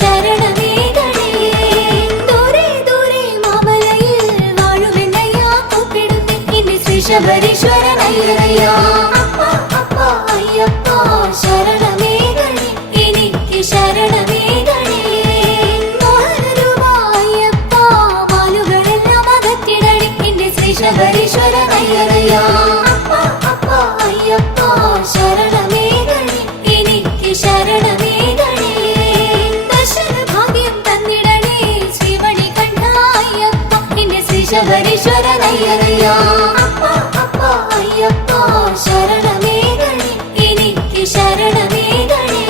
ശരണമേകണേ. ദൂരെ ദൂരെ മാമലയിൽ വാഴുമെന്നയ്യാ കൂപ്പിടുന്നേ എന്റെ ശ്രീ ശബരീശ്വരനയ്യനയ്യാ. അപ്പ അപ്പ അയ്യപ്പ ശരണമേകണേ, എനിക്ക് ശരണമേകണേ. മോഹനരൂപ അയ്യപ്പ മാലുകളെല്ലാം അകറ്റിടണേ എന്റെ ശ്രീ ശബരീശ്വരനയ്യനയ്യാ. അപ്പ അപ്പ അയ്യപ്പ ശരണമേകണേ, എനിക്ക് ശരണമേകണേ. ദർശന ഭാഗ്യം തന്നിടണേ ശ്രീമണികണ്ഠ അയ്യപ്പ എന്റെ ശ്രീ ശബരീശ്വരനയ്യനയ്യാ. അപ്പ അപ്പ അയ്യപ്പ ശരണമേകണേ, എനിക്ക് ശരണമേകണേ.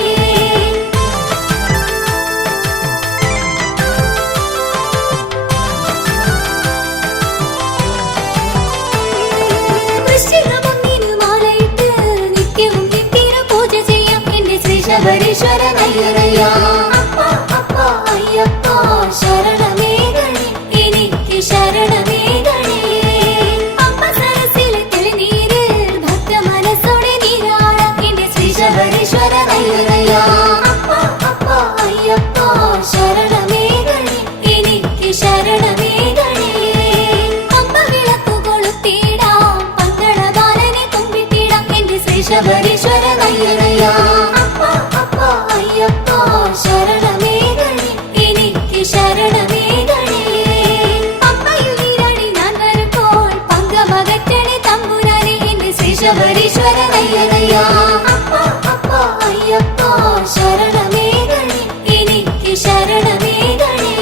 വൃശ്ചികമൊന്നിന് മാലയിട്ട് നിത്യവും നിത്യന പൂജ ചെയ്യാം എന്റെ ശ്രീ ശബരീശ്വരനയ്യനയ്യാ. അപ്പ അപ്പ അയ്യപ്പ ശരണമേകണേ, എനിക്ക് ശരണമേകണേ. അപ്പ സരസിലെ തെളിനീര് ഭക്ത മനസ്സോടെ നീരാടാം എന്റെ ശ്രീ ശബരീശ്വരനയ്യനയ്യാ. അപ്പ അപ്പ അയ്യപ്പ ശരണമേകണേ, എനിക്ക് ശരണമേകണേ. അപ്പ വിളക്കു കൊളുത്തിടാം പന്തളബാലനെ കുമ്പിട്ടിടാം എന്റെ ശ്രീ ശബരീശ്വരനയ്യനയ്യാ. അപ്പ അപ്പ അയ്യപ്പ ശരണമേകണേ, എനിക്ക് ശരണമേകണേ. പമ്പയിൽ നീരാടി ഞാൻ വരുമ്പോൾ പങ്കമകറ്റണേ തമ്പുരാനെ എന്റെ ശ്രീ ശബരീശ്വരനയ്യനയ്യാ. അപ്പ അപ്പ അയ്യപ്പ ശരണമേകണേ, എനിക്ക് ശരണമേകണേ.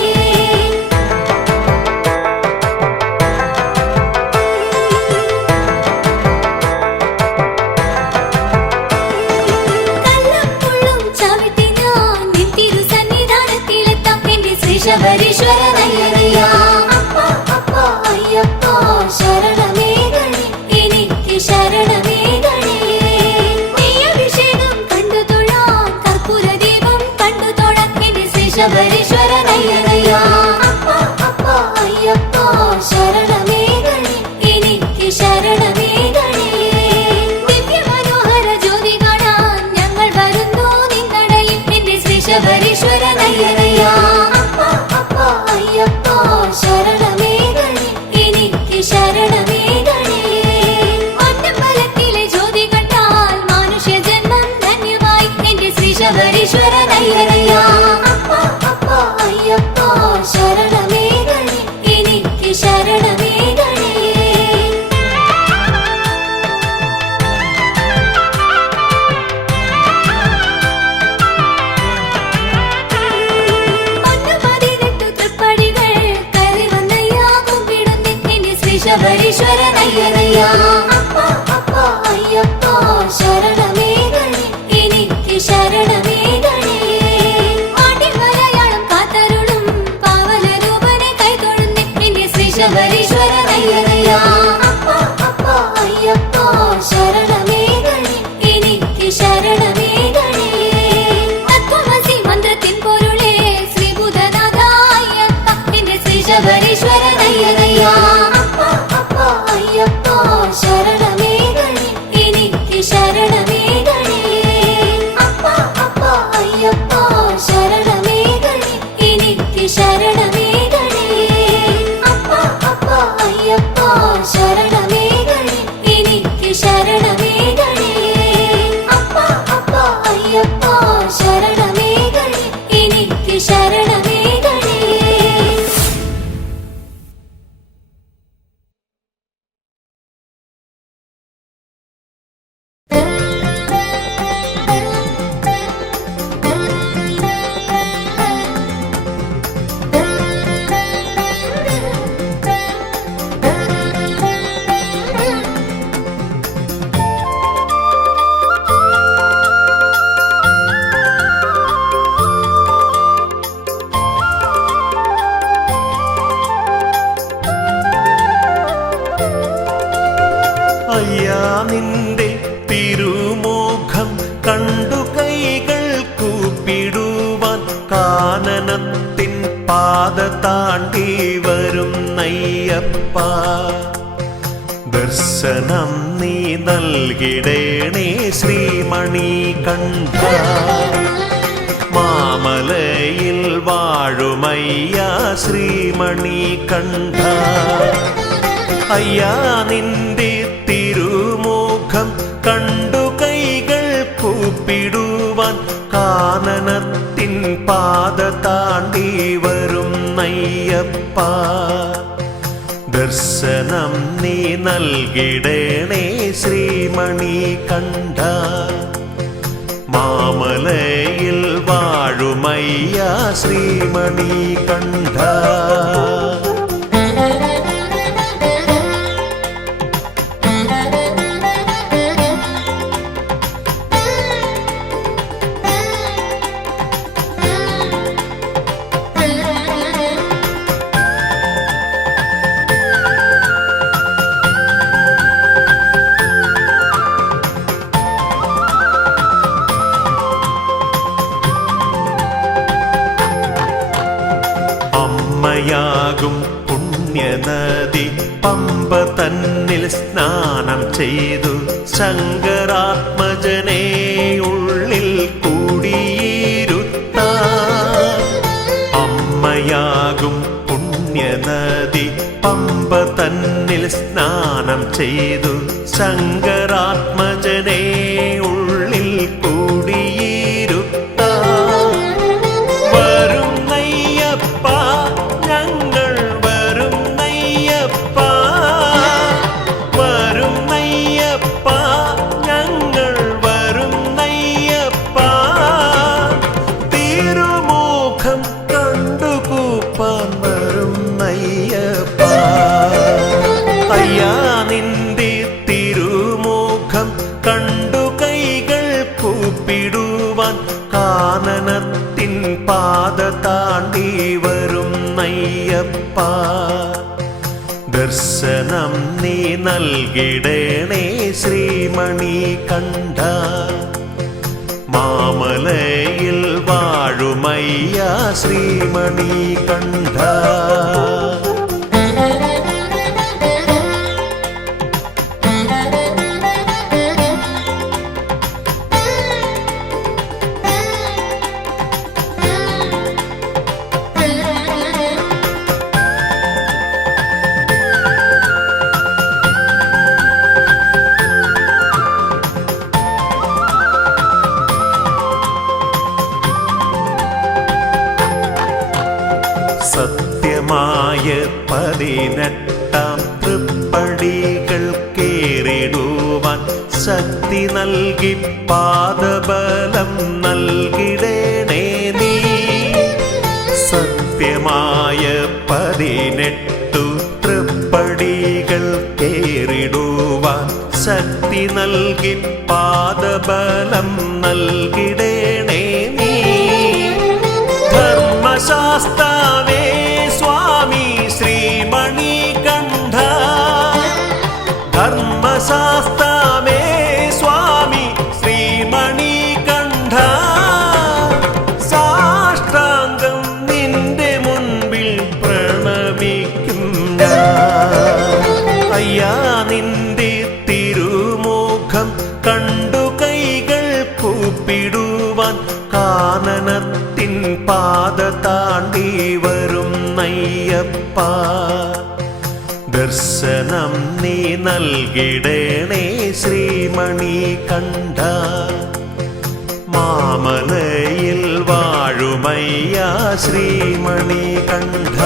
കല്ലും മുള്ളും ചവിട്ടി ഞാൻ നിൻ തിരുസന്നിധാനത്തിലെത്താം എന്റെ ശ്രീ ശബരീശ്വരനയ്യനയ്യാ. അപ്പ അപ്പ അയ്യപ്പ ശരണമേകണേ, എനിക്ക് ശരണമേകണേ. നെയ്യഭിഷേകം കണ്ടു തൊഴാം കർപ്പൂര ദീപം കണ്ടു തൊഴാം എന്റെ ശ്രീ ശബരീശ്വരനയ്യനയ്യാ. അപ്പ അപ്പ അയ്യപ്പ ശരണമേകണേ, എനിക്ക് ശരണമേകണേ. ദിവ്യമനോഹര ജ്യോതി കാണാൻ ഞങ്ങൾ വരുന്നു നിന്നടയിൽ എന്റെ ശ്രീ ശബരീശ്വരനയ്യനയ്യാ. അപ്പ അപ്പ അയ്യപ്പ ശരണമേകണേ, എനിക്ക് ശരണമേകണേ. ഒറ്റമ്പലത്തിലെ ജ്യോതി കണ്ടാൽ മനുഷ്യ ജന്മം ധന്യമായി എന്റെ ശ്രീ ശബരീശ്വരനയ്യനയ്യാ. അപ്പ അപ്പ അയ്യപ്പ ശരണമേകണേ, എനിക്ക് ശരണമേകണേ. ഒന്നുപതിനെട്ടു തൃപ്പടികൾ കയറി വന്നയ്യാ കുമ്പിടുന്നേ എന്റെ ശ്രീ ശബരീശ്വരനയ്യനയ്യാ. അപ്പ അപ്പ അയ്യപ്പ ശരണമേകണേ, എനിക്ക് ശരണമേകണേ. ആട്ടിൻമലയാളം കാത്തരുളും പാവനരൂപനെ കൈതൊഴുന്നേ എന്റെ ശ്രീ ശബരീശ്വരനയ്യനയ്യാ. അപ്പ അപ്പ അയ്യപ്പ ശരണമേകണേ, എനിക്ക് ശരണമേകണേ. തത്വമസി മന്ത്രത്തിൻ പൊരുളേ ശ്രീഭൂതനാഥ അയ്യപ്പ എന്റെ ശ്രീ ശബരീശ്വരനയ്യനയ്യാ. അപ്പ അപ്പ അയ്യപ്പ ശരണമേകണേ, എനിക്ക് ശരണമേകണേ. അപ്പ അപ്പ അയ്യപ്പ ശരണമേകണേ, എനിക്ക് ശരണമേകണേ. അപ്പ അപ്പ അയ്യപ്പ ശരണമേകണേ, എനിക്ക് ശരണമേകണേ. അപ്പ അപ്പ അയ്യപ്പ ശരണമേകണേ, എനിക്ക് ശരണമേകണേ. അയ്യാ നിന്റെ തിരുമുഖം കണ്ടു കൈകൾ കൂപ്പിടുവാൻ കാനനത്തിൻ പാത താണ്ടി വരുന്നയ്യപ്പ. ദർശനം നീ നൽകിടേണേ ശ്രീമണികണ്ഠ. മാമലയിൽ വാഴുമയ്യ ശ്രീമണി കണ്ഠ. അയ്യാ നിന്റെ തിരുമുഖം കണ്ടു കൈകൾ കൂപ്പിടുവാൻ കാനനത്തിൻ പാത താണ്ടി വരുന്നയ്യപ്പ. ദർശനം നീ നൽകിടണേ ശ്രീമണി കണ്ഠ. മാമലയിൽ വാഴുമയ്യ ശ്രീമണി കണ്ഠ. അമ്മയാകും പുണ്യനദി പമ്പ തന്നിൽ സ്നാനം ചെയ്തു ശങ്കരാത്മജനെ ഉള്ളിൽ കൂടിയിരുത്താൻ. അമ്മയാകും പുണ്യനദി പമ്പ തന്നിൽ സ്നാനം ചെയ്തു ശങ്കരാത്മജനെ ഉള്ളിൽ കൂടിയിരുത്താൻ. വരും നയ്യപ്പ ഞങ്ങൾ വരും നയ്യപ്പ, വരും നയ്യപ്പ ഞങ്ങൾ വരും നയ്യപ്പ. തിരുമുഖം കണ്ടുകൂപ്പാൻ വരും നയ്യപ്പ. അയ്യാ നിന്റെ തിരുമുഖം കണ്ടു കൈകൾ കൂപ്പിടുവാൻ കാനനത്തിൻ പാത താണ്ടി വരും നയ്യപ്പ. ദർശനം നീ നൽകിടണേ ശ്രീമണി കണ്ഠ. മാമലയിൽ വാഴുമയ്യ ശ്രീമണി കണ്ഠ. സത്യമായ 18 തൃപ്പടികൾ കേറിടുവാൻ ശക്തി നൽകി പാദബലം നൽകിടണേ നീ. സത്യമായ 18 തൃപ്പടികൾ കേറിടുവാൻ ശക്തി നൽകി പാദബലം നൽകിടണേ നീ. ധർമ്മശാസ്താവേ സ്വാമി ശ്രീമണി കണ്ഠ. ധർമ്മശാസ്താവേ സ്വാമി ശ്രീമണി കണ്ഠ. സാഷ്ടാംഗം നിന്റെ മുൻപിൽ പ്രണമിക്കും ഞാൻ. അയ്യാ നിന്റെ തിരുമുഖം കണ്ടു കൈകൾ കൂപ്പിടുവാൻ കാനനത്തിൻ പാത താണ്ടി വരും നയ്യപ്പ. ദർശനം നീ നൽകിടണേ ശ്രീമണി കണ്ഠ. മാമലയിൽ വാഴുമയ്യ ശ്രീമണി കണ്ഠ.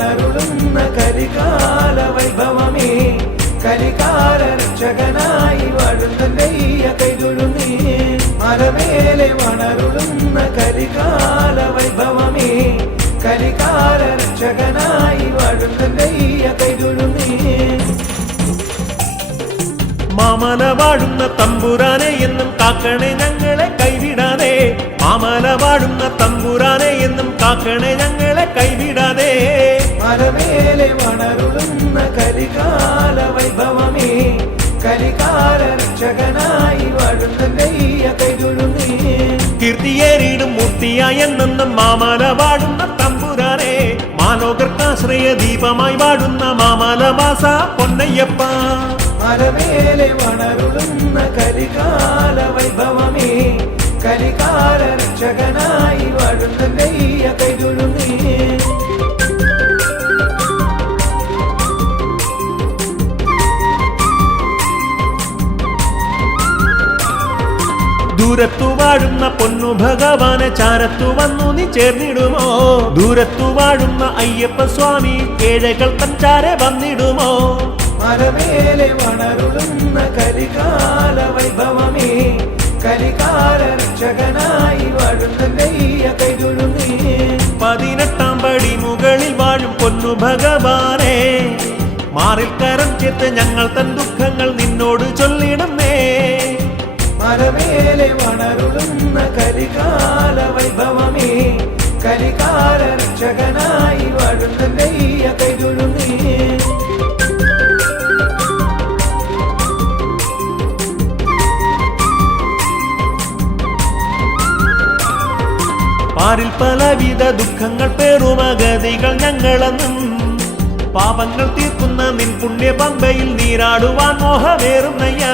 വണരുളുന്ന കരികാല വൈഭവമേ കലികാല രക്ഷകനായി വാഴുന്നയ്യ കൈതൊഴുന്നേ മലമേലെ വണരുളുന്ന കരികാല വൈഭവമേ കലികാല രക്ഷകനായി വാഴുന്നയ്യ കൈതൊഴുന്നേ മാമല വാഴുന്ന തമ്പുരാനെ എന്നും കാക്കണേ ഞങ്ങളെ കൈവിടാതെ മാമല വാഴുന്ന തമ്പുരാനെ എന്നും കാക്കണേ ഞങ്ങളെ കൈവിടാതെ മലമേലെ വണരുളുന്ന കരികാല വൈഭവമേ കലികാല രക്ഷകനായി വാഴുന്നയ്യ കൈതൊഴുന്നേ കീർത്തിയേറിയിടും മൂർത്തിയായി എന്നെന്നും മാമല വാഴുന്ന തമ്പുരാനെ മാലോകർക്കാശ്രയ ദീപമായി വാഴുന്ന മാമല വാസ പൊന്നയ്യപ്പ മലമേലെ വണരുളുന്ന കരികാല വൈഭവമേ കലികാല രക്ഷകനായി വാഴുന്നയ്യ കൈതൊഴുന്നേ ദൂരത്തു വാഴുന്ന പൊന്നു ഭഗവാനെ ചാരത്തു വന്നു നീ ചേർന്നിടുമോ ദൂരത്തു വാഴുന്ന അയ്യപ്പ സ്വാമി കേഴകൾ തഞ്ചാരെ വന്നിടുമോ മലമേലെ വണരുളുന്ന കരികാല വൈഭവമേ കലികാല രക്ഷകനായി വാഴുന്നയ്യ കൈതൊഴുന്നേ 18 പടി മുകളിൽ വാഴും പൊന്നു ഭഗവാനെ മാറിൽ കരം ചേർത്ത് ഞങ്ങൾ തൻ ദുഃഖങ്ങൾ നിന്നോട് ചൊല്ലിടുന്നേ മലമേലെ വണരുളുന്ന കരികാല വൈഭവമേ കലികാല രക്ഷകനായി വാഴുന്നയ്യ കൈതൊഴുന്നേ പാരിൽ പലവിധ ദുഃഖങ്ങൾ പേറുമഗതികൾ ഞങ്ങളെന്നും പാപങ്ങൾ തീർക്കുന്ന നിൻ പുണ്യ പമ്പയിൽ നീരാടുവാൻ മോഹമേറുന്നയ്യ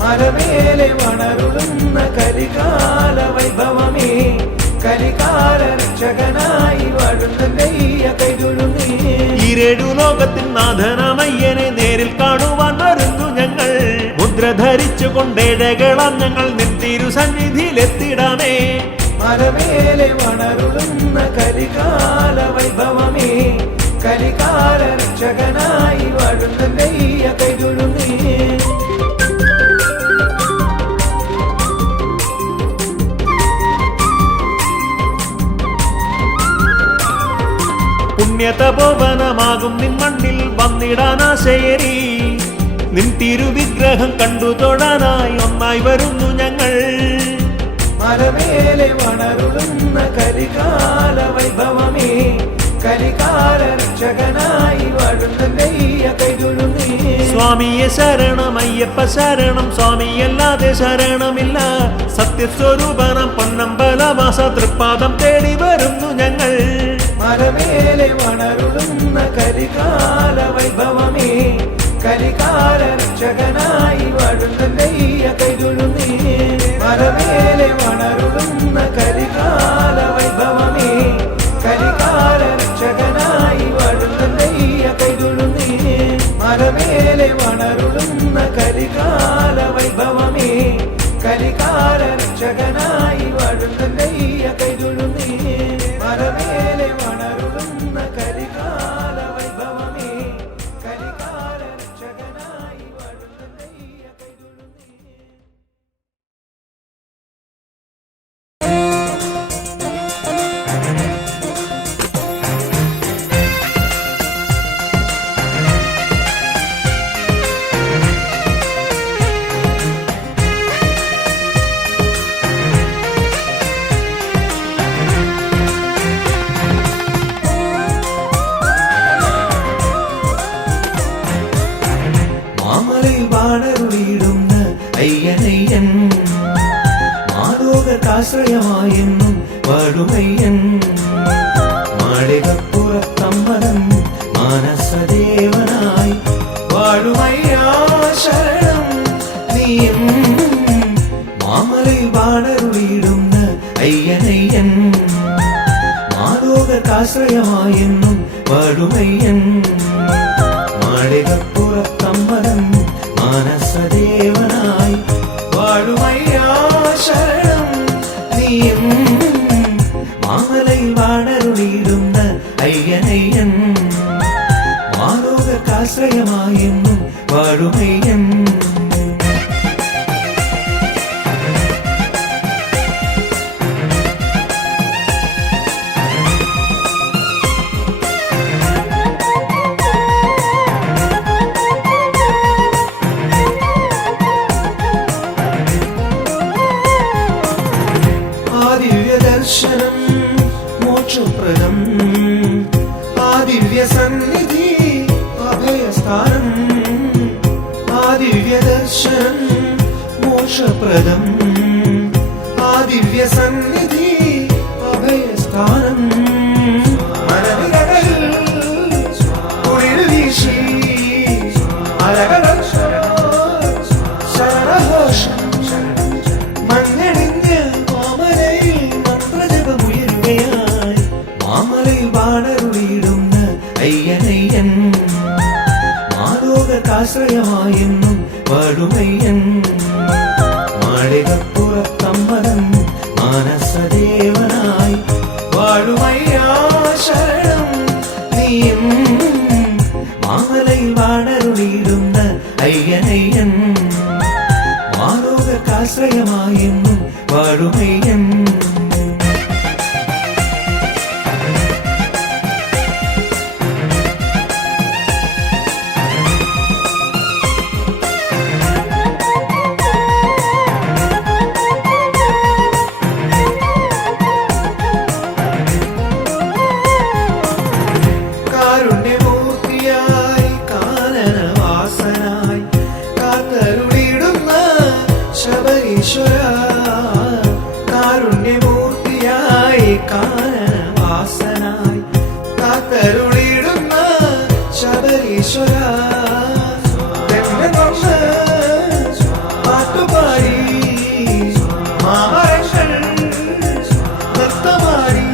മലമേലെ വണരുളുന്ന കരികാല വൈഭവമേ കലികാല രക്ഷകനായി വാഴുന്നയ്യ കൈതൊഴുന്നേ ഈരേഴു ലോകത്തിൻ നാഥനമയ്യനെ നേരിൽ കാണുവാൻ വരുന്നു ഞങ്ങൾ മുദ്ര ധരിച്ചു കൊണ്ടേഴകളാം ഞങ്ങൾ നിൻ തിരുസന്നിധിയിലെത്തിടാമേ മലമേലെ വണരുളുന്ന കരികാല വൈഭവമേ കലികാല രക്ഷകനായി വാഴുന്നയ്യ കൈതൊഴുന്നേ പുണ്യതപോവനമാകും നിൻ മണ്ണിൽ വന്നിടാനാശയരി നിൻ തിരുവിഗ്രഹം കണ്ടു തൊഴാനായി ഒന്നായി വരുന്നു ഞങ്ങൾ മലമേലെ വണരുളുന്ന കരികാല വൈഭവമേ കലികാല രക്ഷകനായി വാഴുന്നയ്യ കൈതൊഴുന്നേ സ്വാമിയെ ശരണം അയ്യപ്പ ശരണം സ്വാമിയല്ലാതെ ശരണമില്ല സത്യസ്വരൂപനം പൊന്നമ്പലവാസ തൃപ്പാദം തേടി വരുന്നു ഞങ്ങൾ മലമേലെ വണരുളുന്ന കരികാല വൈഭവമേ കലികാല രക്ഷകനായി വാഴുന്നയ്യ കൈതൊഴുന്നേ മലമേലെ വണരുളുന്ന കരികാല വൈഭവമേ കലികാല രക്ഷകനായി വാഴുന്നയ്യ കൈതൊഴുന്നേ മലമേലെ വണരുളുന്ന കരികാല വൈഭവമേ കലികാല രക്ഷകനായി വാഴുന്നയ്യ കൈതൊഴുന്നേ മലമേലെ വണരുളുന്ന കരികാല വൈഭവമേ കലികാല രക്ഷകനായി വാഴുന്നയ്യ കൈതൊഴുന്നേ മാമലയിൽ വാണരുളിയിടുന്ന അയ്യനയ്യൻ മാലോകർക്കാശ്രയമായെന്നും വാഴുമയ്യൻ മാളികപ്പുറത്തമ്പലം മാനസദേവനായി വാഴുമയ്യാ ശരണം നീയും മാമലയിൽ വാണരുളിയിടുന്ന അയ്യനയ്യൻ മാലോകർക്കാശ്രയമായെന്നും വാഴുമയ്യൻ മാളികപ്പുറത്തമ്പലം മാനസദേവനായി വാഴുമയ്യാ ശരണം നീയും മാമലയിൽ വാണരുളിയിടുന്ന അയ്യനയ്യൻ വാഴുമയ്യൻ ദർശനം മോക്ഷപ്രദം ആ ദിവ്യ സന്നിധി അഭയസ്ഥാനം ആ ദിവ്യ ദർശനം മോക്ഷപ്രദം ആ ദിവ്യ സന്നിധി അഭയസ്ഥാനം മനവിരകളിൽ കുളിർ വീശി അലകള ശരണഘോഷം മഞ്ഞണിഞ്ഞ മാമലയിൽ വാണരുളിയിടുന്ന അയ്യനയ്യൻ മാലോകത്താശ്രയമായെന്നും വാഴുമയ്യൻ മാളികപ്പുറത്തമ്മതൻ മാനസദേവനായി വാഴുമയ്യാ ശരണം നീയും മാമലയിൽ വാണരുളിയിടുന്ന അയ്യനയ്യൻ മാലോകത്താശ്രയമായെന്നും വാഴുമയ്യൻ കാരുണ്യമൂർത്തിയായി കാനനവാസനായി കാത്തരുളിടുന്ന ശബരീശ്വര പാട്ടുപാടി മാമരങ്ങൾ നൃത്തമാടി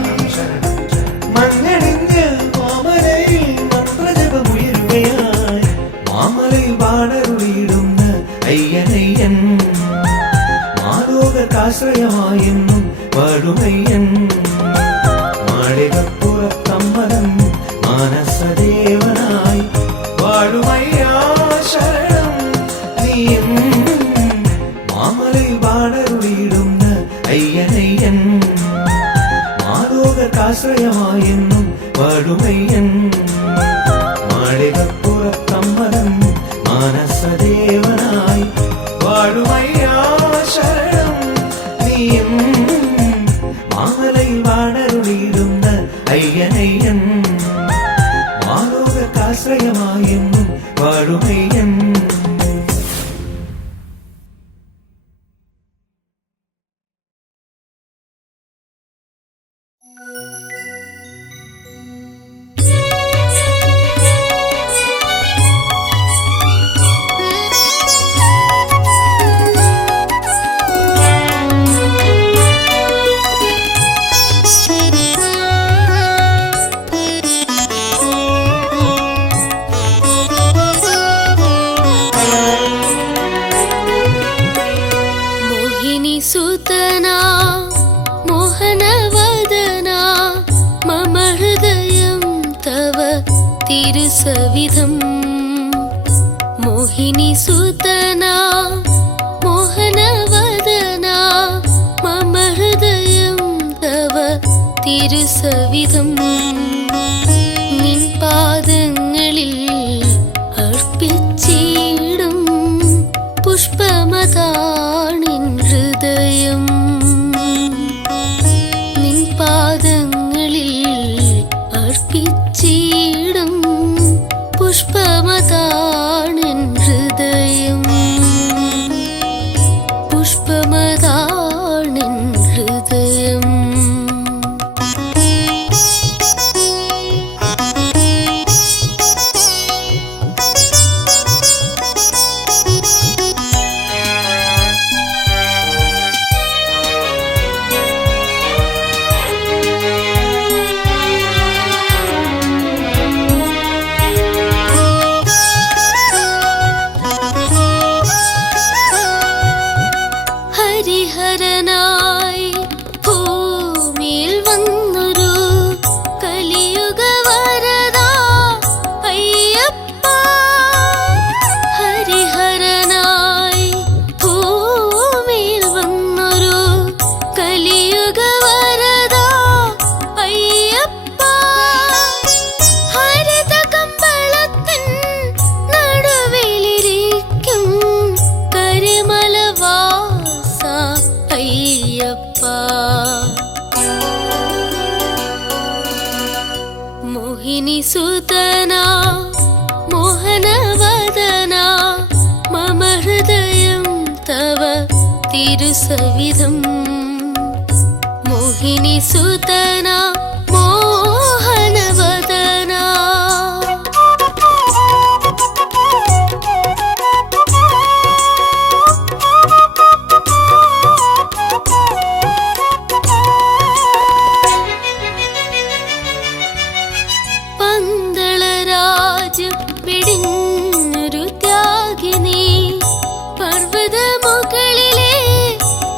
മഞ്ഞണിഞ്ഞ് മാമലയിൽ മന്ത്രജപമുയരുകയായി മാമലയിൽ വാണരുളിയിടുന്ന അയ്യനയ്യൻ മാലോകത്താശ്രയമായെന്നും വാഴുമയ്യൻ മാളികപ്പുറത്തമ്മതൻ മാനസദേവനായി വാഴുമയ്യാ ശരണം നീയും മാമലയിൽ വാണരുളിയിടുന്ന അയ്യനയ്യൻ മാലോകത്താശ്രയമായെന്നും വാഴുമയ്യൻ മാളികപ്പുറത്തമ്മതൻ മാനസദേവനായി വാഴുമയ്യാ ശരണം നീയും മാമലയിൽ വാണരുളിയിടുന്ന അയ്യനയ്യൻ മാലോകത്താശ്രയമായെന്നും വാഴുമയ്യൻ सुतना मोहनवदना मम हृदयं तव तिरुसविधम् मोहिनी सुतना मोहनवदना मम हृदयं तव तिरुसविधम् निन पादങ്ങളിൽ अर्पिച്ചിടും പുഷ്പമതാണിൻ ഹൃദയം നിൻ പാദങ്ങളിൽ അർപ്പിച്ചിടും പുഷ്പമതാണിൻ ഹൃദയം പുഷ്പമതാണിൻ ഹൃദയം സുതനാ മോഹനവദനാ മമ ഹൃദയം തവ തിരുസവിധം മോഹിനി സുതനാ മോഹനവദനാ പന്തളരാജ്യം വെടിഞ്ഞൊരു ത്യാഗിനി പർവ്വതമുകളിലെ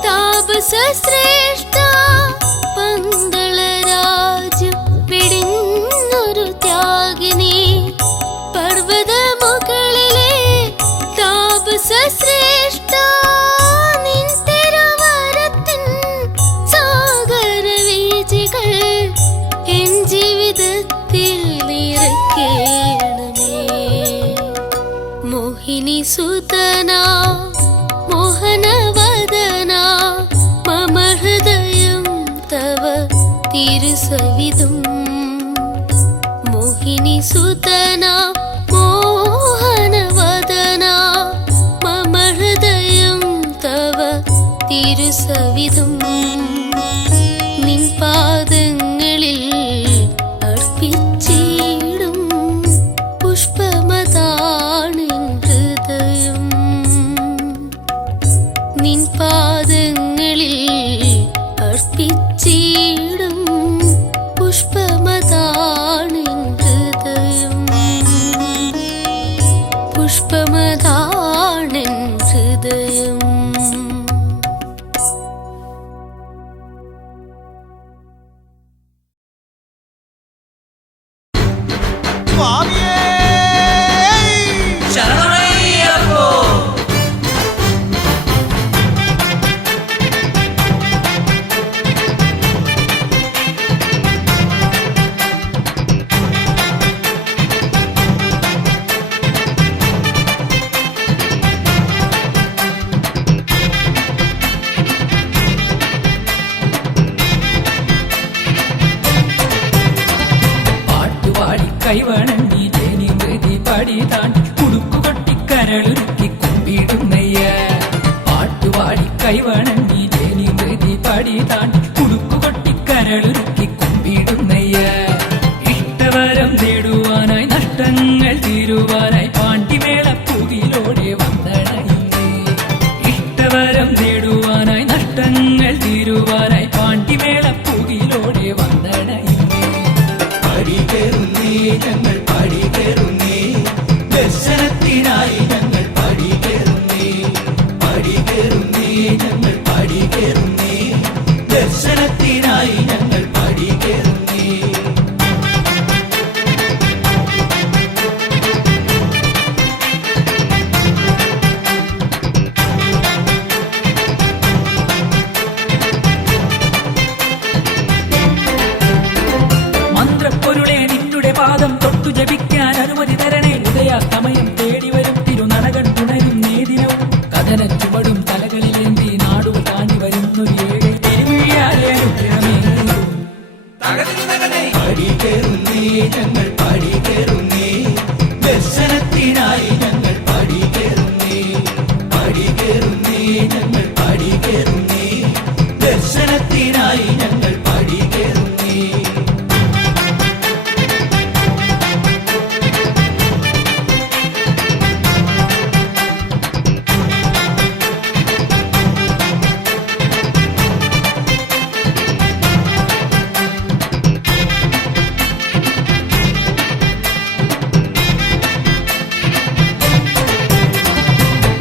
താപസ ശ്രേഷ്ഠ പന്തളരാജ്യം വെടിഞ്ഞൊരു ത്യാഗിനി പർവ്വതമുകളിലെ താപസ ശ്രേഷ്ഠ നിൻ തിരുവരത്തിൻ സാഗരവീചികൾ എൻ ജീവിതത്തിൽ നിറയ്ക്കണമേ മോഹിനി സുതനാ മോഹനവദനാ മമ ഹൃദയം തവ തിരുസവിധം മോഹിനി സുതനാ മോഹനവദനാ മമ ഹൃദയം തവ തിരുസവിധം നിൻ പാദങ്ങളിൽ അർപ്പിച്ചിടും പുഷ്പമതാണിൻ ഹൃദയം നിൻ പാദങ്ങളിൽ അർപ്പിച്ചിടും പുഷ്പമതാണിൻ ഹൃദയം പുഷ്പമതാണിൻ ഹൃദയം കൈവണങ്ങി ജേനി മൃതി പാടി താണ്ടി കുടുക്കുകൊട്ടി കരളുരുക്കി കുമ്പിടുന്നയ്യ പാട്ടുപാടി കൈവണങ്ങി ജേനി മൃതി പാടി താണ്ടി കുടുക്കുകൊട്ടി കരളുരുക്കി കുമ്പിടുന്നയ്യ ഇഷ്ടവരം നേടുവാനായി നഷ്ടങ്ങൾ തീരുവാനായി പാണ്ടിമേള പൂതിയിലൂടെ വന്നണയുന്നേ ഇഷ്ടവരം നേടുവാനായി നഷ്ടങ്ങൾ തീരുവാനായി പാണ്ടിമേള പൂതിയിലൂടെ വന്നണയുന്നേ പടികേറുന്നേ ഞങ്ങൾ പടികേറുന്നേ ദർശനത്തിനായി ഞങ്ങൾ പടികേറുന്നേ പടികേറുന്നേ ഞങ്ങൾ പടികേറുന്നേ ദർശനത്തിനായി ഞങ്ങൾ പടികേറുന്നേ മന്ത്രപ്പൊരുളെ നിന്നുടെ പാദം തൊട്ടു ജപിക്കാൻ അനുമതി തരണേ ഉദയാസ്തമയം തേടി വരും തിരുനടകൻ തുണരും നേദിനവും കഥന ചുവടും തലകളിലേന്തി നാടുകൾ താണ്ടി വരുന്നൊരു ഏഴ് തിരുവിഴിയാലെ അനുഗ്രഹമേ പടികേറുന്നേ ഞങ്ങൾ പടികേറുന്നേ ദർശനത്തിനായി ഞങ്ങൾ പടികേറുന്നേ പടികേറുന്നേ ഞങ്ങൾ പടികേറുന്നേ ദർശനത്തിനായി ഞങ്ങൾ പടികേറുന്നേ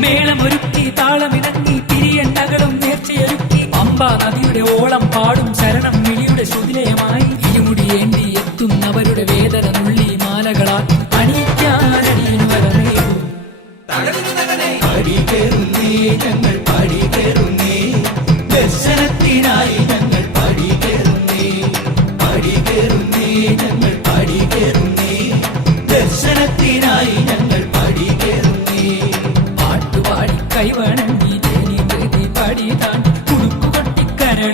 മേളമൊരുക്കി താളമിണങ്ങി തിരിയണ്ടകളും നേർച്ചയൊരുക്കി പമ്പാ നദിയുടെ ഓളം പാടും ശരണം വിളിയുടെ ശുതിലയമായി ഇരുമുടിയേന്തി എത്തുന്നവരുടെ വേദന നുള്ളി മാലകളാക്കി അണിയിക്കാനടിയനു വരമേകൂ പടികേറുന്നേ ഞങ്ങൾ പടികേറുന്നേ ദർശനത്തിനായി ഞങ്ങൾ പടികേറുന്നേ പടികേറുന്നേ ഞങ്ങൾ പടികേറുന്നേ ദർശനത്തിനായി ഞങ്ങൾ പടികേറുന്നേ പാട്ടുപാടി കൈവണങ്ങി ജേനി മൃതി പാടി താണ്ടി കുടുക്കുകൊട്ടി കരൾ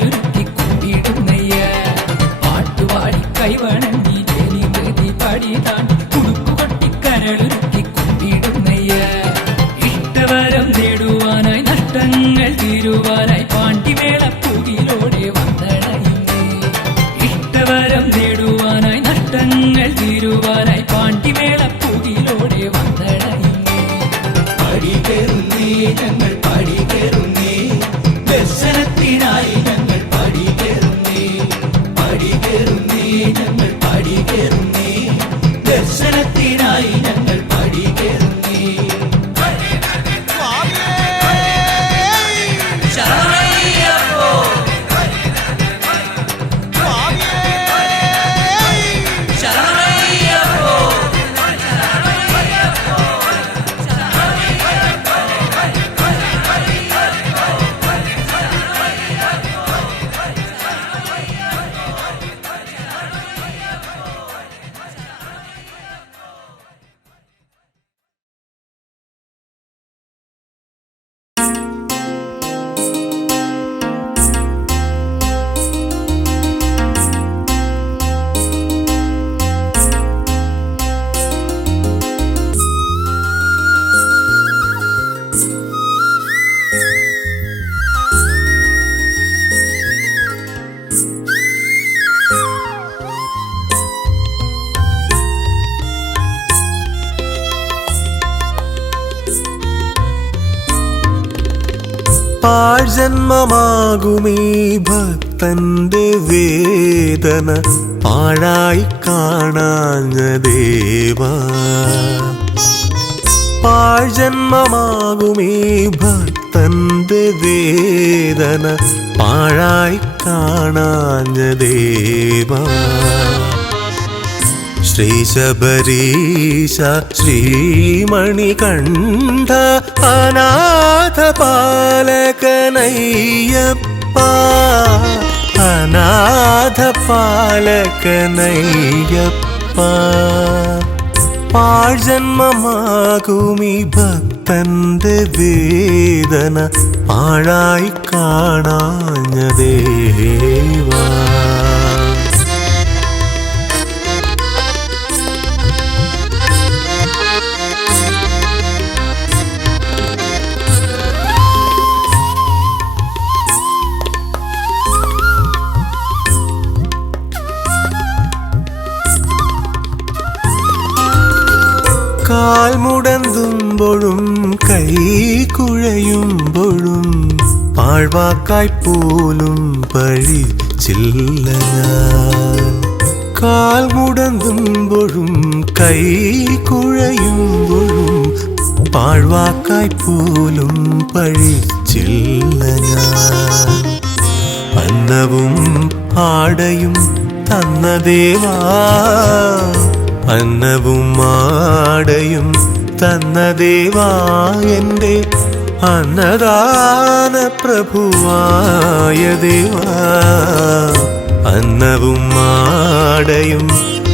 തീരുവാനായി പാണ്ടിമേളപ്പൂകിലോടെ വന്നണയുന്നേ. ഇഷ്ടവരം നേടുവാനായി നഷ്ടങ്ങൾ തീരുവാനായി പാണ്ടിമേളപ്പൂകിലോടെ വന്നണയുന്നേ. പടികേറുന്നേ ഞങ്ങൾ പടികേറുന്നേ, ദർശനത്തിനായി ഞങ്ങൾ പടികേറുന്നേ. പടികേറുന്നേ ഞങ്ങൾ പടികേറുന്നേ, ദർശനത്തിനായി ഞങ്ങൾ പടികേറുന്നേ. പാഴ്ജന്മമാകുമീ ഭക്തന്റെ വേദന പാഴായി കാണാഞ്ഞ ദേവാ. പാഴ്ജന്മമാകുമീ ഭക്തന്റെ വേദന പാഴായി കാണാഞ്ഞ ദേവാ. ശ്രീശബരീശ ശ്രീമണികണ്ഠ അനാഥ പാലകനയ്യപ്പ, അനാഥ പാലകനയ്യപ്പ. പാഴ്ജന്മമാകുമീ ഭക്തന്റെ വേദന പാഴായി കാണാഞ്ഞ ദേവാ. കാൽമുടന്തുമ്പോഴും കൈ കുഴയുമ്പോഴും പാഴ്വാക്കായി പോലും പഴിച്ചില്ല ഞാൻ. കാൽമുടന്തുമ്പോഴും കൈ കുഴയുമ്പോഴും പാഴ്വാക്കായി പോലും പഴിച്ചില്ല ഞാൻ. അന്നവും ആടയും തന്ന ദേവാ, അന്നവും ആടയും തന്ന ദേവാ. എൻ്റെ അന്നദാന പ്രഭുവായ ദേവാ. അന്നവും ആടയും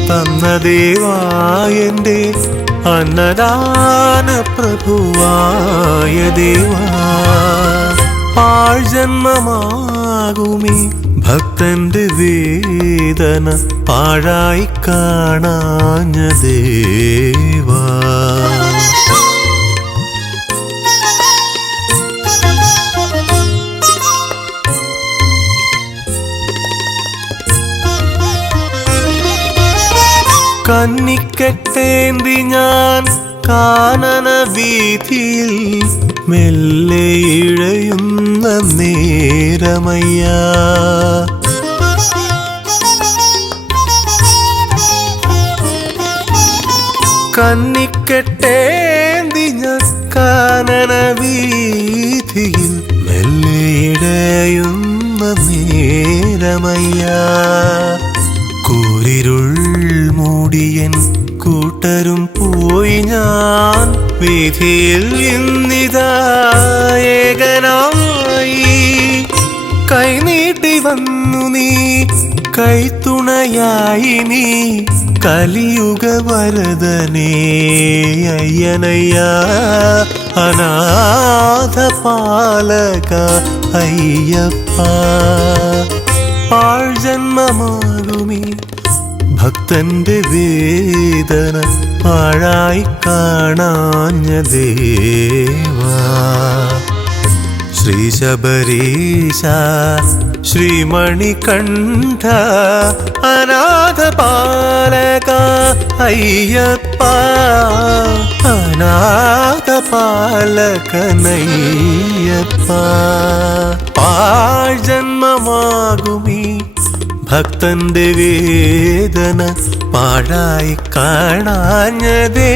തന്ന ദേവാ. എൻ്റെ അന്നദാന പ്രഭുവായ ദേവാ. പാഴ്ജന്മമാകുമീ ഭക്തന്റെ വേദന പാഴായി കാണാഞ്ഞ ദേവാ. കന്നിക്കെട്ടേന്തി ഞാൻ കാനന വീഥിയിൽ മെല്ലെ ഇഴയുന്ന നേരമയ്യ. കന്നിക്കെട്ടേന്തി ഞാൻ കാനന വീഥിയിൽ മെല്ലെ ഇഴയുന്ന നേരമയ്യ. കൂരിരുൾ മൂടിയൻ കൂട്ടരും പോയി ഞാൻ വീഥിയിൽ ഇന്നിതാ ഏകനായി. കൈനീട്ടി വന്നു നീ കൈത്തുണയായി നീ കലിയുഗ വരദനേ അയ്യനയ്യ. അനാഥ പാലക അയ്യപ്പ. പാഴ്ജന്മമാകുമീ ഭക്തന്റെ വേദന പാഴായി കാണാഞ്ഞ ദേവാ. ശ്രീശബരീശ ശ്രീമണികണ്ഠ അനാഥപാലക അയ്യപ്പ അനാഥപാലകനയ്യപ്പ പാഴ്ജന്മമാകുമീ ഭക്തന്റെ വേദന പാഴായി കാണാഞ്ഞതേ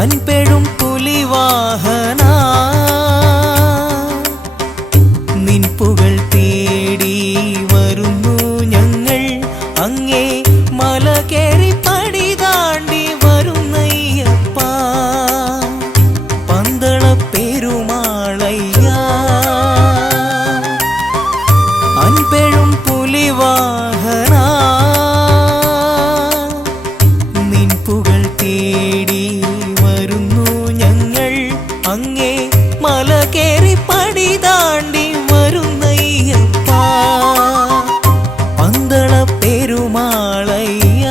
അൻപെഴും പുലിവാഹന നിൻ പുകൾ തേടി വരുന്നു ഞങ്ങൾ അങ്ങേ മല കേറി പടി താണ്ടി വരുന്നയ്യപ്പ പന്തള പെരുമാളയ്യ അൻപെഴും പുലിവാഹന നിൻ പുകൾ തേടി അങ്ങേ മല കേറി പടി താണ്ടി വരുന്നയ്യപ്പ പന്തള പെരുമാളയ്യ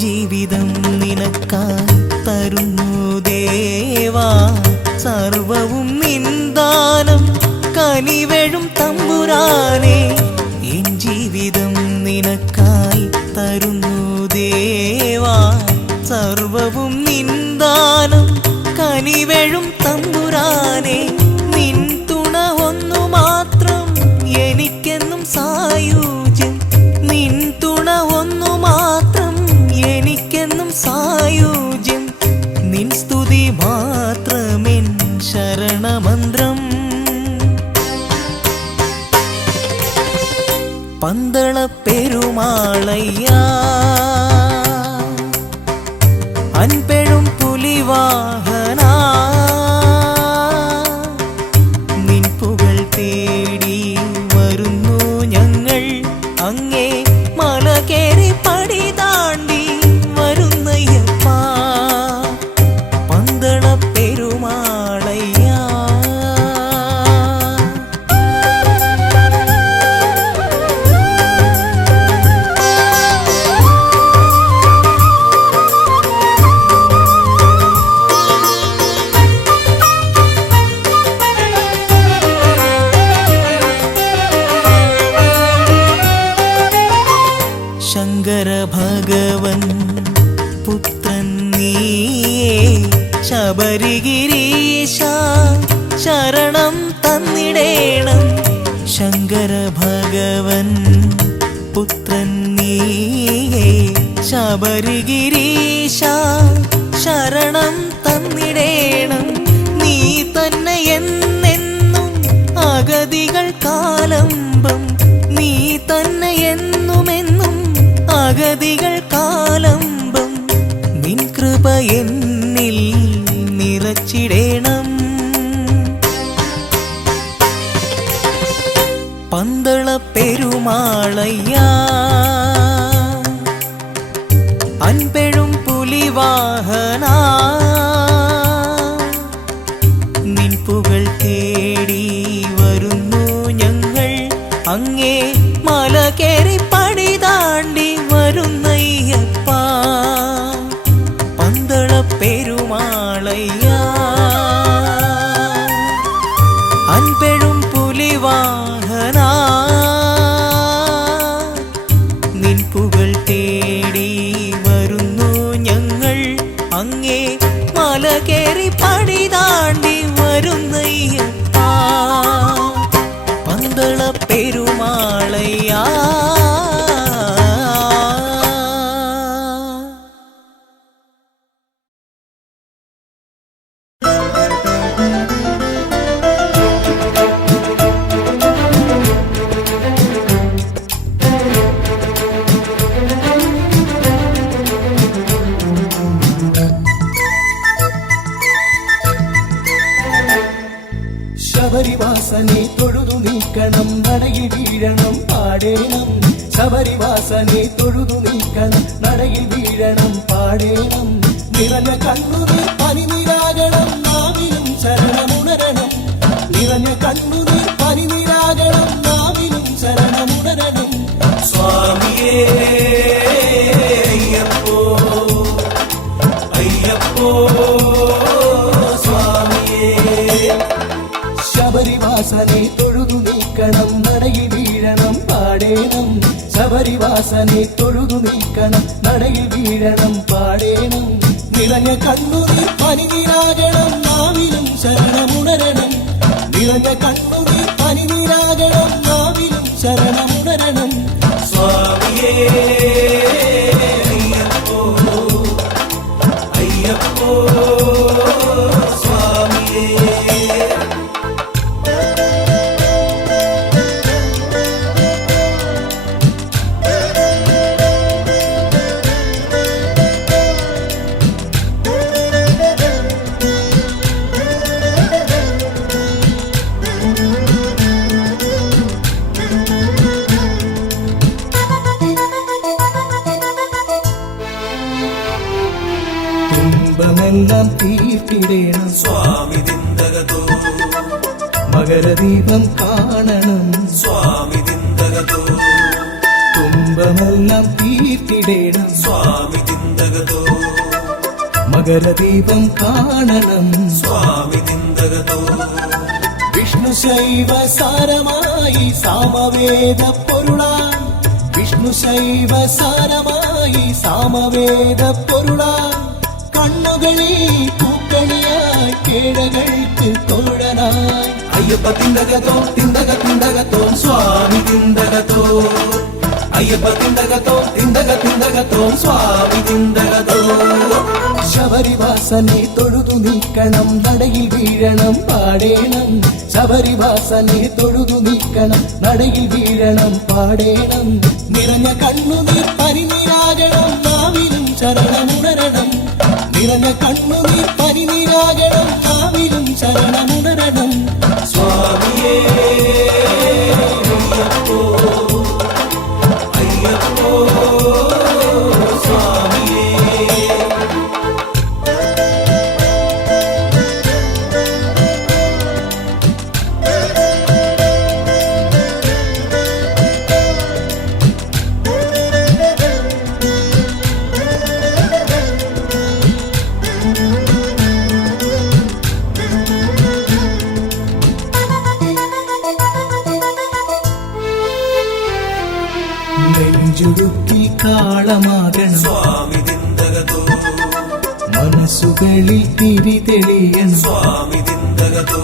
ജീവിതം നിനക്കായി തരുന്നു ദേവാ സർവവും നിന്ദാനം കനിവെഴും തമ്പുരാനെ എൻ ജീവിതം നിനക്കായി തരുന്നു ദേവാ സർവവും നിന്ദാനം കനിവെഴും തമ്പുരാനെ നിൻ തുണ ഒന്നു മാത്രം എനിക്കെന്നും സായുജ്യം നിൻ തുണ ഒന്നു മാത്രം എനിക്കെന്നും സായുജ്യം നിൻ സ്തുതി മാത്രമെൻ ശരണമന്ത്രം പന്തള പെരുമാളയ്യ അൻപെഴും പുലിവാഹന നിൻ പുകൾ തേടി വരുന്നു ഞങ്ങൾ അങ്ങേ മല കേറി പടി താണ്ടി വരുന്നയ്യപ്പ പന്തള പെരുമാളയ്യ ശങ്കര ഭഗവൻ പുത്രൻ നീയേ ശബരിഗിരീശ ശരണം തന്നിടേണം ശങ്കര ഭഗവൻ പുത്രൻ നീയേ ശബരിഗിരീശ ശരണം തന്നിടേണം നീ തന്നെ എന്നെന്നും അഗതികൾ കാലംബം നീ തന്നെ എന്നുമെന്നും അഗതികൾ കാലംബം നിൻ കൃപ എന്നിൽ നിറച്ചിടേണം പന്തള പെരുമാളയ്യ അൻപെഴും പുലിവാഹന ശബരിവാസനെ തൊഴുതു നീക്കണം നടയിൽ വീഴണം പാടേണം ശബരിവാസനെ തൊഴുതു നീക്കണം നടയിൽ വീഴണം പാടേണം നിറഞ്ഞ കണ്ണുനീർ പനിനീരാകണം നാവിലും ശരണമുണരണം നിറഞ്ഞ കണ്ണുനീർ പനിനീരാകണം നാവിലും ശരണമുണരണം സ്വാമിയേ അയ്യപ്പോ അയ്യപ്പോ സ്വാമിയേ ശബരിവാസനെ തൊഴുതു നീക്കണം നടയിൽ വീഴണം പാടേണം ശബരിവാസനെ തൊഴുതു നീക്കണം നടയിൽ വീഴണം പാടേണം നിറഞ്ഞ കണ്ണുനീർ പനിനീരാകണം നാവിലും ശരണമുണരണം നിറഞ്ഞ കണ്ണുനീർ പനിനീരാകണം നാവിലും ശരണമുണരണം സ്വാമിയേ അയ്യപ്പോ അയ്യപ്പോ സ്വാമിയേ തുമ്പമെല്ലാം തീർത്തിടേണം സ്വാമി ദിന്തകതോ മകരദീപം കാണണം സ്വാമി ദിന്തകതോ തുമ്പമെല്ലാം തീർത്തിടേണം സ്വാമി ദിന്തകതോ മകരദീപം കാണണം സ്വാമി ദിന്തകതോ വിഷ്ണു ശൈവ സാരമായി സാമവേദ പൊരുളാൻ വിഷ്ണു ശൈവ സാരമായി സാമവേദ പൊരുളാൻ കണ്ണുകളിൽ പൂക്കളിയായി കേഴകൾക്ക് തോഴനായി അയ്യപ്പ തിന്തകതോ തിന്തക തിന്തകതോ സ്വാമി ദിന്തകതോ അയ്യപ്പ തിന്തകതോ തിന്തക തിന്തകതോ സ്വാമി ദിന്തകതോ ശബരിവാസനെ തൊഴുതു നീക്കണം നടയിൽ വീഴണം പാടേണം ശബരിവാസനെ തൊഴുതു നീക്കണം നടയിൽ വീഴണം പാടേണം നിറഞ്ഞ കണ്ണുനീർ പനിനീരാകണം നാവിലും ശരണമുണരണം നിറഞ്ഞ കണ്ണുനീർ പനിനീരാകണം നാവിലും ശരണമുണരണം സ്വാമിയേ അയ്യപ്പോ അയ്യപ്പോ സ്വാമിയേ നെഞ്ചുടുക്കി കാളമാകണം സ്വാമി ദിന്തകതോ മനസ്സുകളിൽ തിരി തെളിയണം സ്വാമി ദിന്തകതോ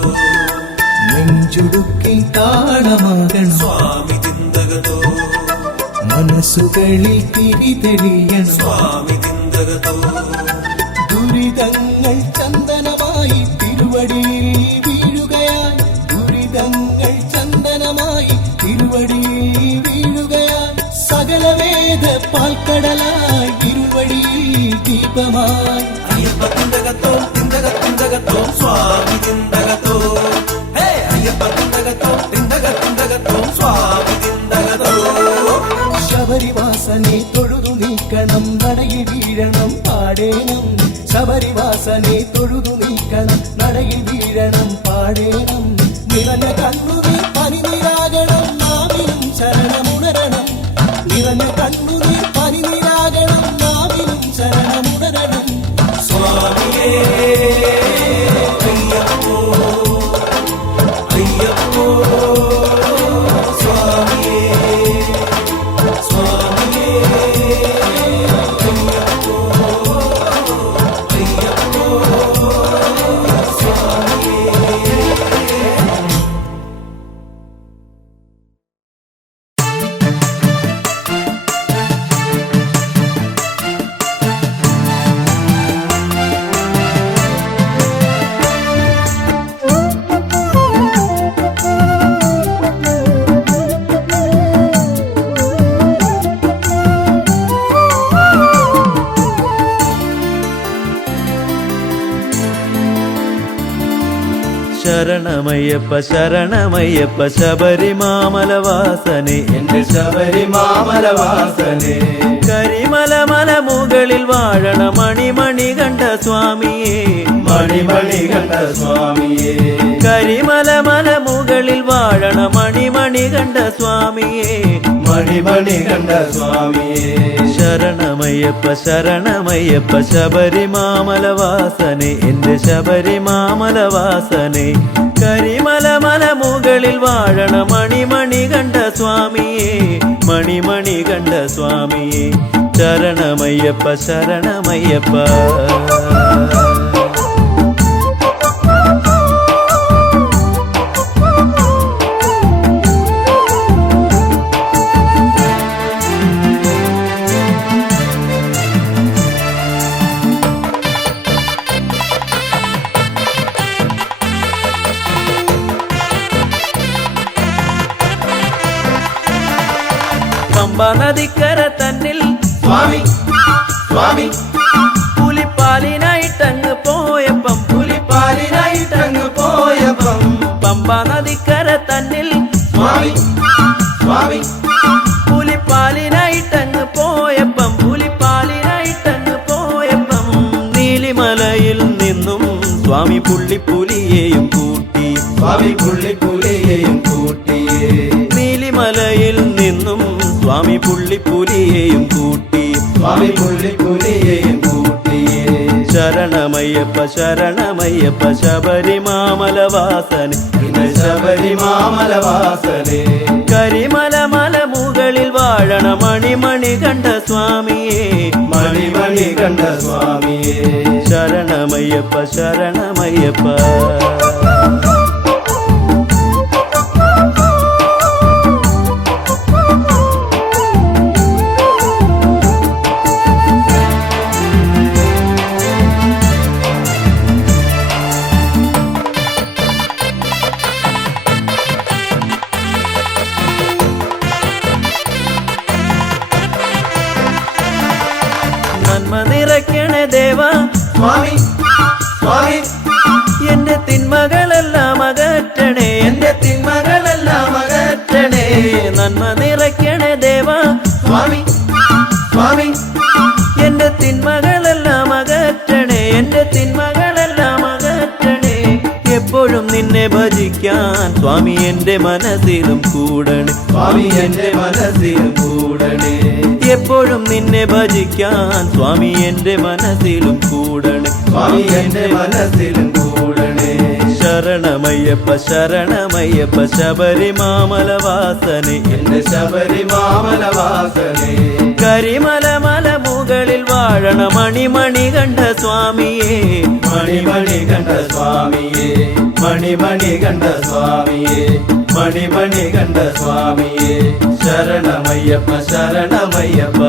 നെഞ്ചുടുക്കി കാളമാകണം സ്വാമി ദിന്തകതോ മനസ്സുകളിൽ തിരി തെളിയണം സ്വാമി ദിന്തകതോ ദുരിതങ്ങൾ ചന്ദനമായി തിരുവടിയിൽ വീഴുകയായി ദുരിതങ്ങൾ ചന്ദനമായി തിരുവടിയിൽ വീഴുകയായി സകല വേദ പാൽക്കടലായി ഇരുവടിയിൽ ദീപമായി അയ്യപ്പ തിന്തകത്തോ തിന്തക തിന്തകത്തോ സ്വാമി തിന്തകത്തോ ഹേ അയ്യപ്പ തിന്തകത്തോ തിന്തക തിന്തകത്തോ സ്വാമി തിന്തകത്തോ ശബരിവാസനെ തൊഴുതു നീക്കണം നടയിൽ വീഴണം പാടേണം ശബരിവാസനെ തൊഴുതു നീക്കണം നടയിൽ വീഴണം പാടേണം നിറഞ്ഞ കണ്ണുനീർ പനിനീരാകണം നാവിലും ശരണമുണരണം നിറഞ്ഞ കണ്ണുനീർ പനിനീരാകണം നാവിലും ശരണമുണരണം സ്വാമിയേ അയ്യപ്പോ അയ്യപ്പോ സ്വാമിയേ സ്വാമിയേ അയ്യപ്പോ അയ്യപ്പോ സ്വാമിയേ ശരണമയ്യപ്പ ശരണമയ്യപ്പ ശബരിമാമലവാസനെ എന്റെ ശബരിമാമലവാസനെ കരിമല മല മുകളിൽ വാഴണ മണിമണി കണ്ട സ്വാമിയേ മണിമണി കണ്ട സ്വാമിയേ കരിമല മല മുകളിൽ വാഴണ മണിമണി കണ്ട സ്വാമിയേ മണിമണി കണ്ട സ്വാമിയേ ശരണമയ്യപ്പ ശരണമയ്യപ്പ ശബരിമാമലവാസനെ എന്റെ ശബരിമാമലവാസനെ കരിമല മല മുകളിൽ വാഴണ മണിമണി കണ്ട സ്വാമിയേ മണിമണി കണ്ട സ്വാമിയേ ശരണമയ്യപ്പ ശരണമയ്യപ്പ പമ്പ നദിക്കര തന്നിൽ സ്വാമി സ്വാമി പുലിപ്പാലിനായിട്ടങ്ങ് പോയപ്പം പുലിപ്പാലിനായിട്ടങ്ങ് പോയപ്പം പമ്പ നദിക്കര തന്നിൽ സ്വാമി സ്വാമി പുലിപ്പാലിനായിട്ടങ്ങ് പോയപ്പം പുലിപ്പാലിനായിട്ടങ്ങ് പോയപ്പം നീലിമലയിൽ നിന്നും സ്വാമി പുള്ളിപ്പുലിയെയും കൂട്ടി സ്വാമി പുള്ളിപ്പുലിയെയും കൂട്ടിയേ നീലിമലയിൽ നിന്നും സ്വാമി പുള്ളിപ്പുലിയെയും കൂട്ടി സ്വാമി പുള്ളിപ്പുലിയെയും കൂട്ടിയേ ശരണമയ്യപ്പ ശരണമയ്യപ്പ ശബരിമാമലവാസനെ എന്റെ ശബരിമാമലവാസനെ കരിമല മല മുകളിൽ വാഴണ മണിമണി കണ്ട സ്വാമിയേ മണിമണി കണ്ട സ്വാമിയേ ശരണമയ്യപ്പ ശരണമയ്യപ്പ നന്മ നിറയ്ക്കണ ദേവ സ്വാമി സ്വാമി എന്റെ തിന്മകളെല്ലാം അകറ്റണേ എന്റെ തിന്മകളെല്ലാം അകറ്റണേ നന്മ നിറയ്ക്കണ ദേവ സ്വാമി സ്വാമി എന്റെ തിന്മകളെല്ലാം അകറ്റണേ എന്റെ തിന്മകളെല്ലാം അകറ്റണേ എപ്പോഴും നിന്നെ ഭജിക്കാൻ സ്വാമി എന്റെ മനസ്സിലും കൂടണേ സ്വാമി എന്റെ മനസ്സിലും കൂടണേ എപ്പോഴും നിന്നെ ഭജിക്കാൻ സ്വാമി എന്റെ മനസ്സിലും കൂടണേ സ്വാമി എന്റെ മനസ്സിലും കൂടണേ ശരണമയ്യപ്പ ശരണമയ്യപ്പ ശബരിമാമലവാസനെ എന്റെ ശബരിമാമലവാസനെ കരിമല മല മുകളിൽ വാഴണ മണിമണി കണ്ട സ്വാമിയേ മണിമണി കണ്ട സ്വാമിയേ മണിമണി കണ്ട സ്വാമിയേ മണിമണി കണ്ട സ്വാമിയേ ശരണമയ്യപ്പ ശരണമയ്യപ്പ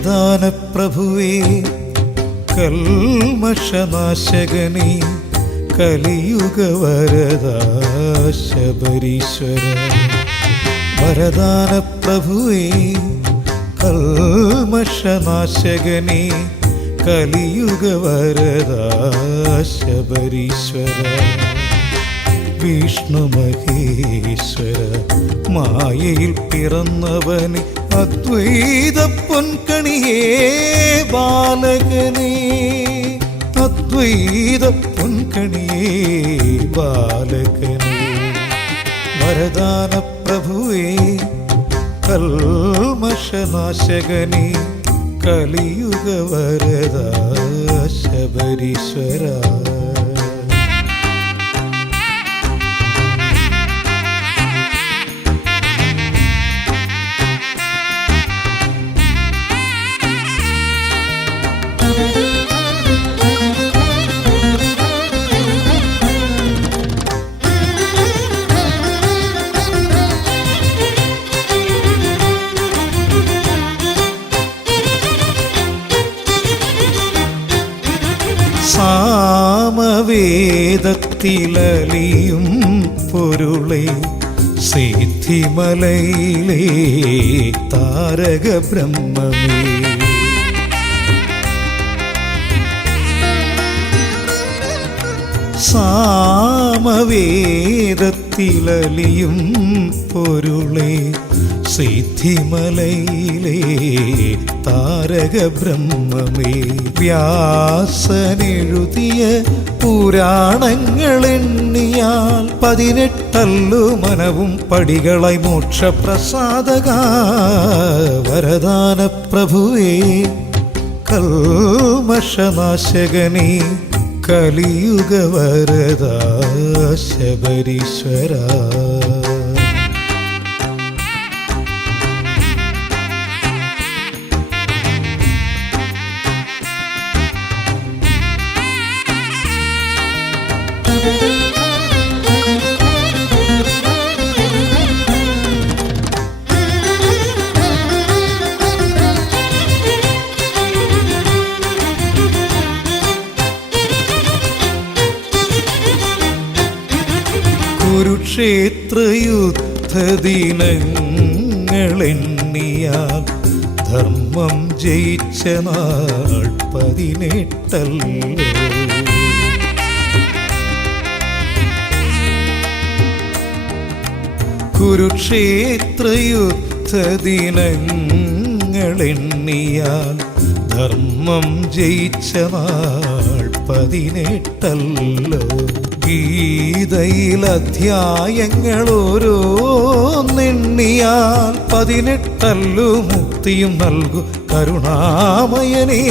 വരദാനപ്രഭുവേ കൽമഷനാശകനേ കലിയുഗവരദാ ശബരീശ്വര വരദാനപ്രഭുവേ കൽമഷനാശകനേ കലിയുഗവരദാ ശബരീശ്വര വിഷ്ണു മഹേശ്വര മായയിൽ പിറന്നവനെ അദ്വൈത പൊൻകണിയേ ബാലകനേ അദ്വൈത പൊൻകണിയേ ബാലകനേ വരദാന പ്രഭുവേ കൽമഷനാശകനേ കലിയുഗ വരദ ശബരീശ്വര സാമവേദത്തിലലിയും പൊരുളെ സിദ്ധിമലയിലെ താരക ബ്രഹ്മമേ സാമവേദത്തിലലിയും പൊരുളെ സിദ്ധിമലയിലെ താരക ബ്രഹ്മമേ വ്യാസനെഴുതിയ പുരാണങ്ങളെണ്ണിയാൽ 18 മനവും പടികളായി മോക്ഷപ്രസാദക വരദാന പ്രഭുവേ കൽമഷനാശകനേ കലിയുഗ വരദ ശബരീശ്വര കുരുക്ഷേത്രയുദ്ധദിനങ്ങളെണ്ണിയാൽ ധർമ്മം ജയിച്ച നാൾ 18 കുരുക്ഷേത്രയുദ്ധദിനങ്ങളെണ്ണിയാൽ ധർമ്മം ജയിച്ച നാൾ 18 ഗീതയിൽ അധ്യായങ്ങൾ ഓരോന്നെണ്ണിയാൽ 18 മുക്തിയും നൽകു കരുണാമയനേ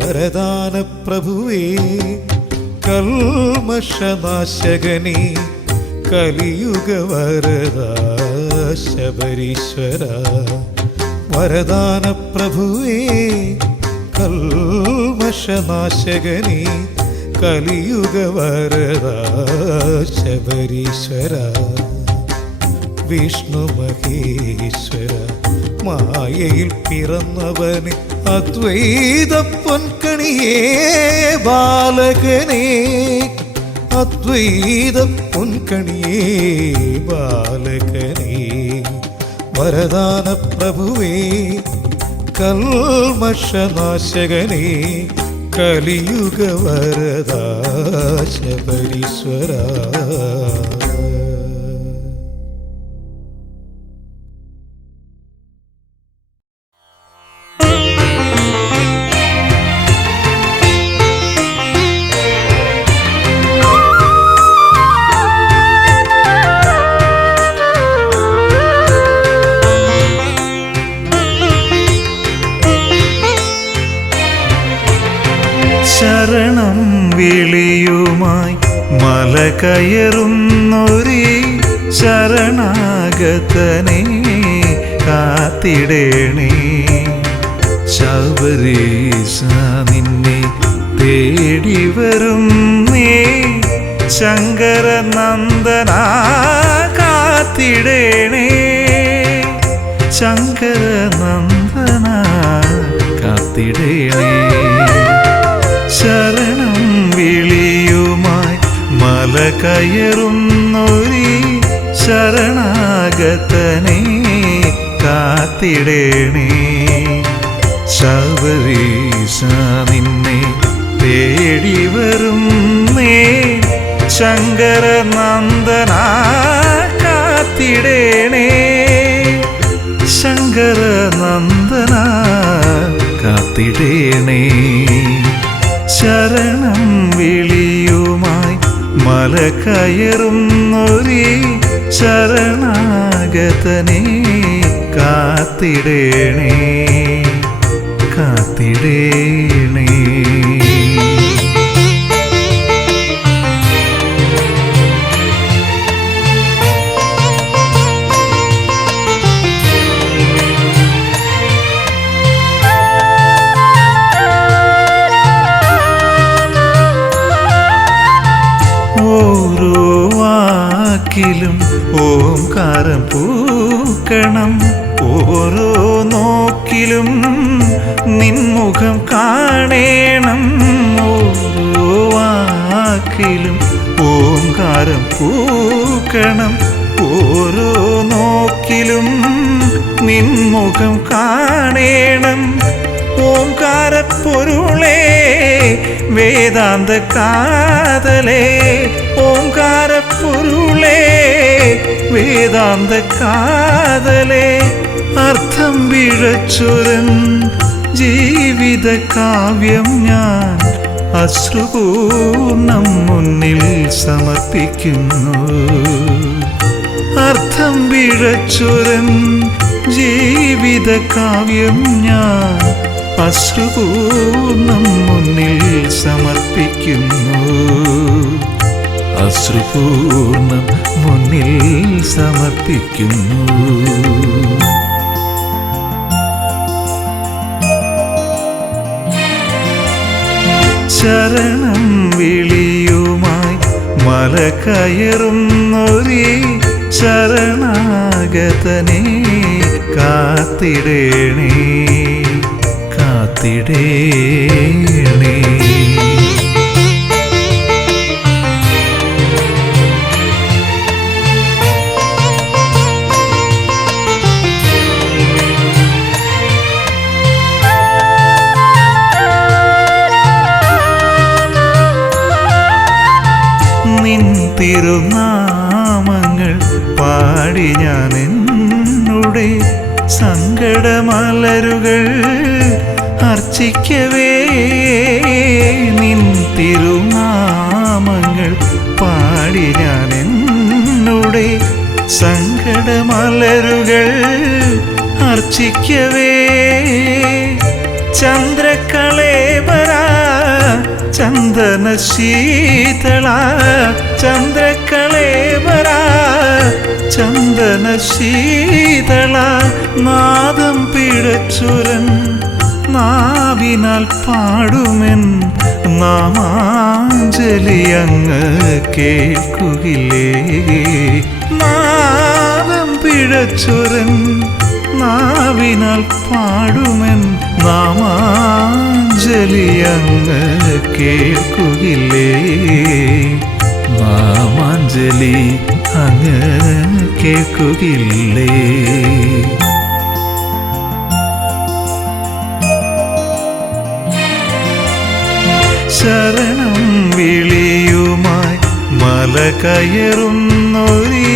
വരദാന പ്രഭുവേ കൽമഷനാശകനേ കലിയുഗ വരദ ശബരീശ്വര വരദാന പ്രഭുവേ കൽമഷനാശകനേ കലിയുഗ വരദ ശബരീശ്വര വിഷ്ണു മഹേശ്വര മായയിൽ പിറന്നവന് അദ്വൈത പൊൻകണിയേ ബാലകനേ അദ്വൈത പൊൻകണിയേ ബാലകനേ വരദാന പ്രഭുവേ കൽമഷനാശകനേ കലിയുഗ വരദ ശബരീശ്വര ശരണം വിളിയുമായി മല കയറുന്നൊരേ ശരണാഗതനെ കാത്തിടേണേ ശബരീശ നിന്നെ തേടി വരുന്നേ ശങ്കരനന്ദന കാത്തിടേണേ ശങ്കരനന്ദന കാത്തിടേണേ ശരണം വിളിയുമായി മല കയറുന്നൊരേ ശരണാഗതനെ കാത്തിടേണേ ശബരീശ നിന്നെ തേടി വരുന്നേ ശങ്കരനന്ദന കാത്തിടേണേ ശങ്കരനന്ദന കാത്തിടേണേ ശരണം വിളിയുമായി മല കയറുന്നൊരീ ശരണാഗതനെ കാത്തിടേണേ കാത്തിടേണേ ഓരോ വാക്കിലും ഓംകാരം പൂക്കണം ഓരോ നോക്കിലും നിൻമുഖം കാണേണം ഓരോ വാക്കിലും ഓംകാരം പൂക്കണം ഓരോ നോക്കിലും നിൻമുഖം കാണേണം ഓംകാരപ്പൊരുളേ വേദാന്ത കാതലേ ഓംകാരപ്പൊരുളേ വേദാന്ത കാതലേ അർത്ഥം പിഴച്ചൊരൻ ജീവിത കാവ്യം ഞാൻ അശ്രുപൂർണം മുന്നിൽ സമർപ്പിക്കുന്നു അർത്ഥം പിഴച്ചൊരൻ ജീവിത കാവ്യം ഞാൻ അശ്രുപൂർണം മുന്നിൽ സമർപ്പിക്കുന്നു അശ്രുപൂർണം മുന്നിൽ സമർപ്പിക്കുന്നു ശരണം വിളിയുമായി മല കയറുന്നൊരീ ശരണാഗതനെ കാത്തിടേണേ കാത്തിടേണേ നിൻ തിരുനാമങ്ങൾ പാടി ഞാൻ എന്നുടെ സങ്കടമലരുകൾ അർച്ചിക്കവേ നിൻ തിരുനാമങ്ങൾ പാടി ഞാൻ എന്നുടെ സങ്കടമലരുകൾ അർച്ചിക്കവേ ചന്ദ്രകളേബര ചന്ദന ശീതള ചന്ദ്രകളേബര ചന്ദന ശീതള നാദം പിഴച്ചുരൻ നാവിനാൽ പാടുമെൻ നാമാഞ്ജലി അങ്ങ് കേൾക്കുകില്ലേ നാദം പിഴച്ചുരൻ നാവിനാൽ പാടുമെൻ നാമാഞ്ജലി അങ്ങ് കേൾക്കുകില്ലേ നാമാഞ്ജലി അങ്ങ് കേൾക്കുകില്ലേ ശരണം വിളിയുമായി മല കയറുന്നൊരീ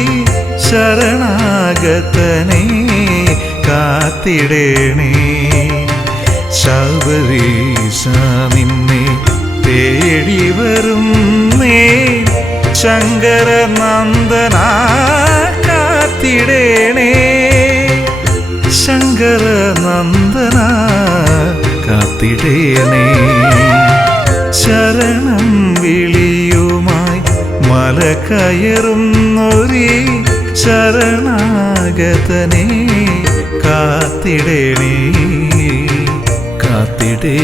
ശരണാഗതനെ കാത്തിടേണേ ശബരീശ നിന്നെ തേടി വരുന്നേ ശങ്കരനന്ദന കാത്തിടേണേ ശങ്കരനന്ദന കാത്തിടേണേ ശരണം വിളിയുമായി മല കയറുന്നൊരീ ശരണാഗതനെ കാത്തിടേണേ കാത്തിടേ